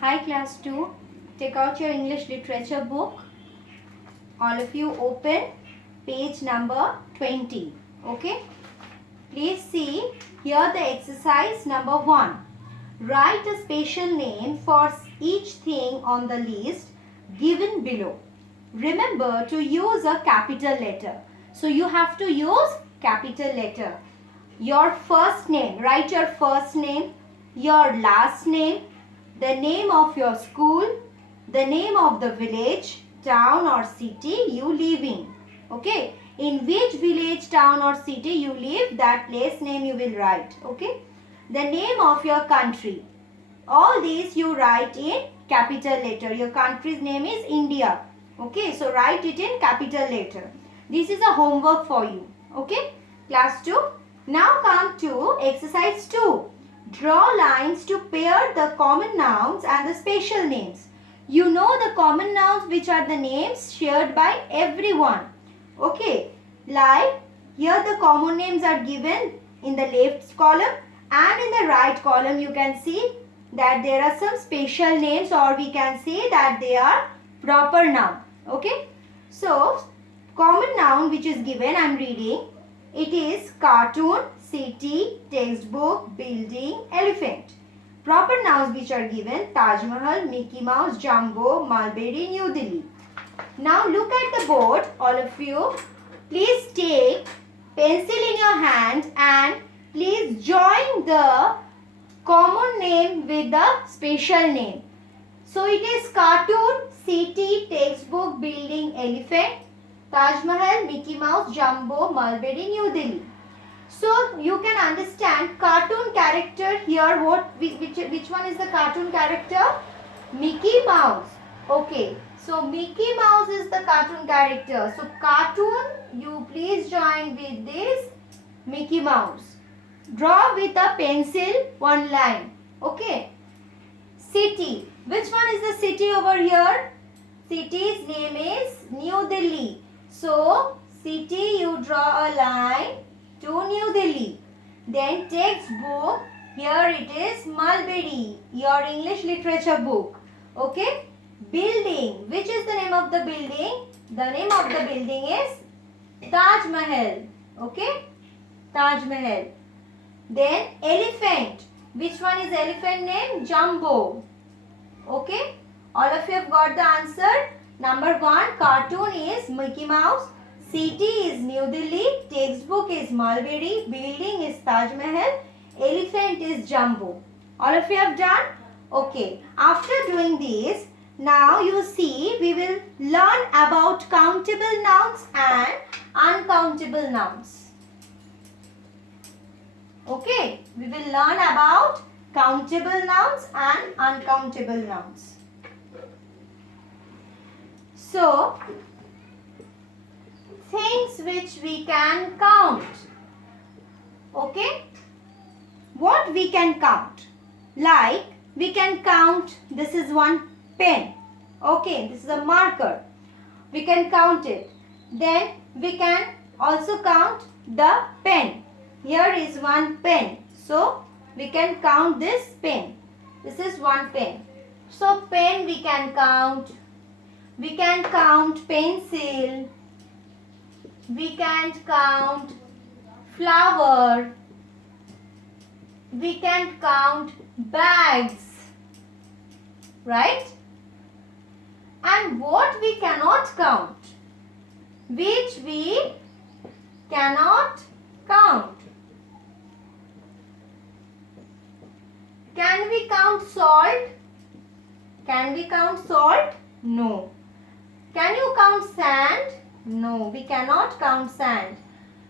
Hi class 2, take out your English literature book. All of you open page number 20. Okay. Please see here the exercise number 1. Write a special name for each thing on the list given below. Remember to use a capital letter. So you have to use capital letter. Your first name, write your first name, your last name, the name of your school, the name of the village, town or city you live in. Okay. In which village, town or city you live, that place name you will write. Okay. The name of your country. All these you write in capital letter. Your country's name is India. Okay. So write it in capital letter. This is a homework for you. Okay. Class 2. Now come to exercise 2. Draw lines to pair the common nouns and the special names. You know the common nouns which are the names shared by everyone. Okay. Like here the common names are given in the left column and in the right column you can see that there are some special names, or we can say that they are proper noun. Okay. So common noun which is given, I am reading. It is cartoon, city, textbook, building, elephant. Proper nouns which are given: Taj Mahal, Mickey Mouse, Jumbo, Mulberry, New Delhi. Now look at the board, all of you. Please take pencil in your hand and please join the common name with the special name. So it is cartoon, city, textbook, building, elephant, Taj Mahal, Mickey Mouse, Jumbo, Mulberry, New Delhi. So you can understand cartoon character here. Which one is the cartoon character? Mickey Mouse. Okay. So Mickey Mouse is the cartoon character. So cartoon, you please join with this Mickey Mouse. Draw with a pencil one line. Okay. City. Which one is the city over here? City's name is New Delhi. So city, you draw a line to New Delhi. Then textbook, here it is Mulberry, your English literature book. Okay. Building, which is the name of the building? The name of the building is Taj Mahal. Okay. Taj Mahal. Then elephant, which one is elephant name? Jumbo. Okay. All of you have got the answer. Number 1, cartoon is Mickey Mouse. City is New Delhi. Textbook is Mulberry. Building is Taj Mahal. Elephant is Jumbo. All of you have done? Okay. After doing this, now you see we will learn about countable nouns and uncountable nouns. Okay. We will learn about countable nouns and uncountable nouns. So, things which we can count. Okay. What we can count? Like we can count, this is one pen. Okay. This is a marker. We can count it. Then we can also count the pen. Here is one pen. So we can count this pen. This is one pen. So pen we can count. We can count pencil. We can count flower. We can count bags. Right? And what we cannot count? Which we cannot count? Can we count salt? Can we count salt? No. Can you count sand? No, we cannot count sand.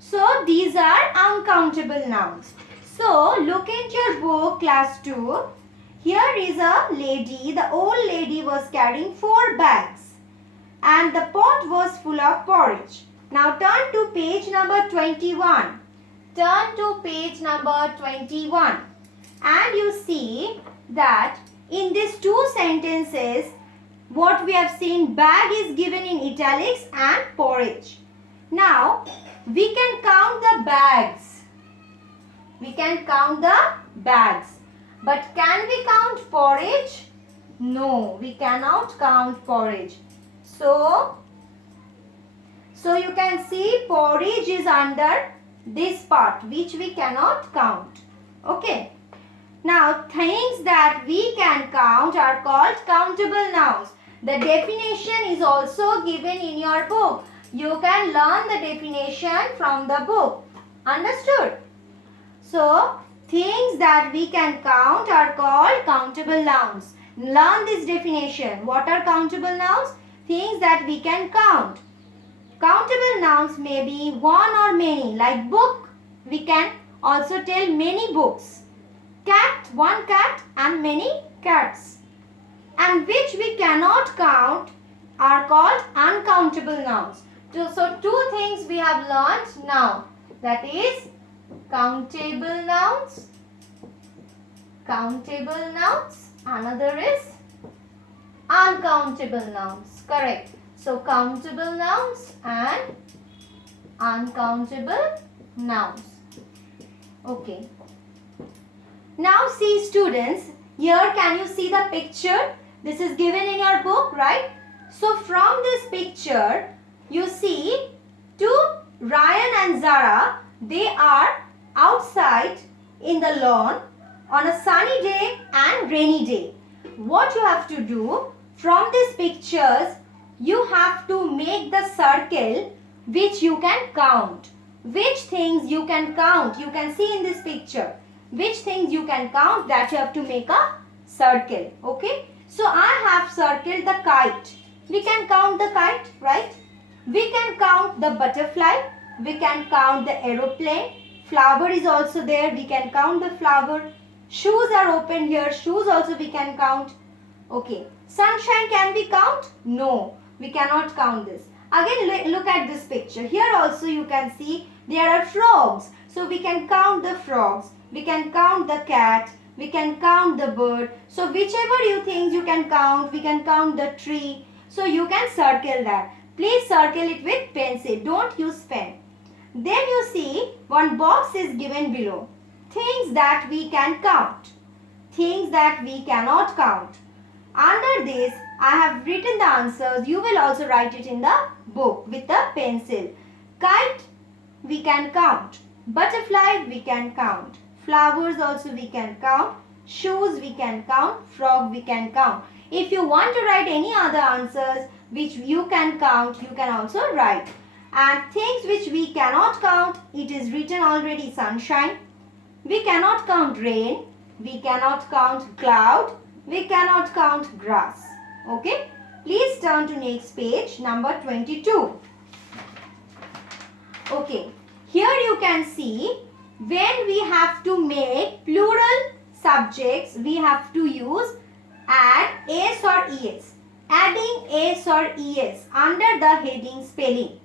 So these are uncountable nouns. So look into your book, class 2. Here is a lady. The old lady was carrying 4 bags and the pot was full of porridge. Now turn to page number 21. Turn to page number 21. And you see that in these 2 sentences, what we have seen, bag is given in italics and porridge. Now, we can count the bags. We can count the bags. But can we count porridge? No, we cannot count porridge. So you can see porridge is under this part which we cannot count. Okay. Now things that we can count are called countable nouns. The definition is also given in your book. You can learn the definition from the book. Understood? So things that we can count are called countable nouns. Learn this definition. What are countable nouns? Things that we can count. Countable nouns may be one or many, like book. We can also tell many books. Cat, one cat and many cats. And which we cannot count are called uncountable nouns. So two things we have learnt now. That is countable nouns. Countable nouns. Another is uncountable nouns. Correct. So countable nouns and uncountable nouns. Okay. Now see students, here can you see the picture? This is given in your book, right? So from this picture, you see two, Ryan and Zara, they are outside in the lawn on a sunny day and rainy day. What you have to do, from these pictures, you have to make the circle which you can count. Which things you can count? You can see in this picture. Which things you can count, that you have to make a circle. Okay. So I have circled the kite. We can count the kite, right? We can count the butterfly. We can count the aeroplane. Flower is also there. We can count the flower. Shoes are open here. Shoes also we can count. Okay. Sunshine, can we count? No. We cannot count this. Again, look at this picture. Here also you can see there are frogs. So we can count the frogs. We can count the cat. We can count the bird. So whichever you think you can count, we can count the tree. So you can circle that. Please circle it with pencil. Don't use pen. Then you see one box is given below. Things that we can count. Things that we cannot count. Under this, I have written the answers. You will also write it in the book with a pencil. Kite, we can count. Butterfly, we can count. Flowers also we can count. Shoes we can count. Frog we can count. If you want to write any other answers which you can count, you can also write. And things which we cannot count, it is written already: sunshine. We cannot count rain. We cannot count cloud. We cannot count grass. Okay. Please turn to next page, number 22. Okay. Here you can see when we have to make plural subjects, we have to use add s or es. Adding s or es under the heading spelling.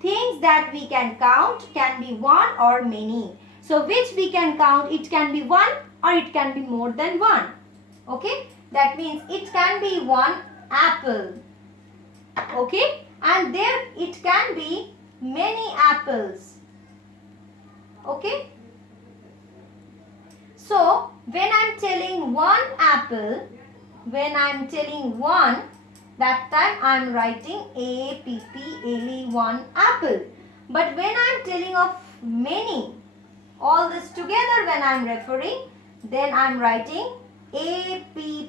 Things that we can count can be one or many. So which we can count, it can be one or it can be more than one. Okay, that means it can be one apple. Okay, and there it can be many apples. Okay, so when I am telling one apple, when I am telling one, that time I am writing A-P-P-L-E, one apple. But when I am telling of many, all this together when I am referring, then I am writing A-P-P-L-E-S.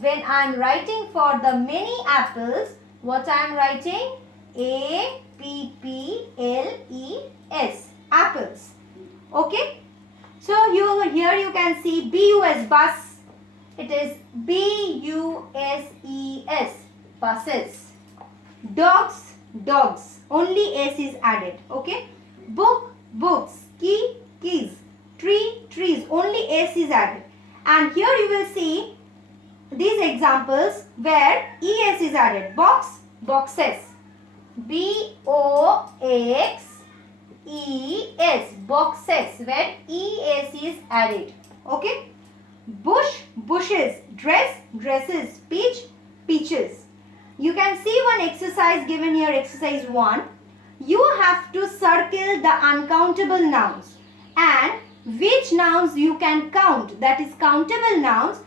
When I am writing for the many apples, what I am writing? A-P-P-L-E-S. Apples. Okay. So here you can see B-U-S, bus. It is B-U-S-E-S. Buses. Dogs, dogs. Only S is added. Okay. Book, books. Key, keys. Tree, trees. Only S is added. And here you will see these examples where ES is added. Box, boxes. B-O-X-E-S. Boxes, where ES is added. Okay. Bush, bushes. Dress, dresses. Peach, peaches. You can see one exercise given here, exercise 1. You have to circle the uncountable nouns and which nouns you can count, that is countable nouns,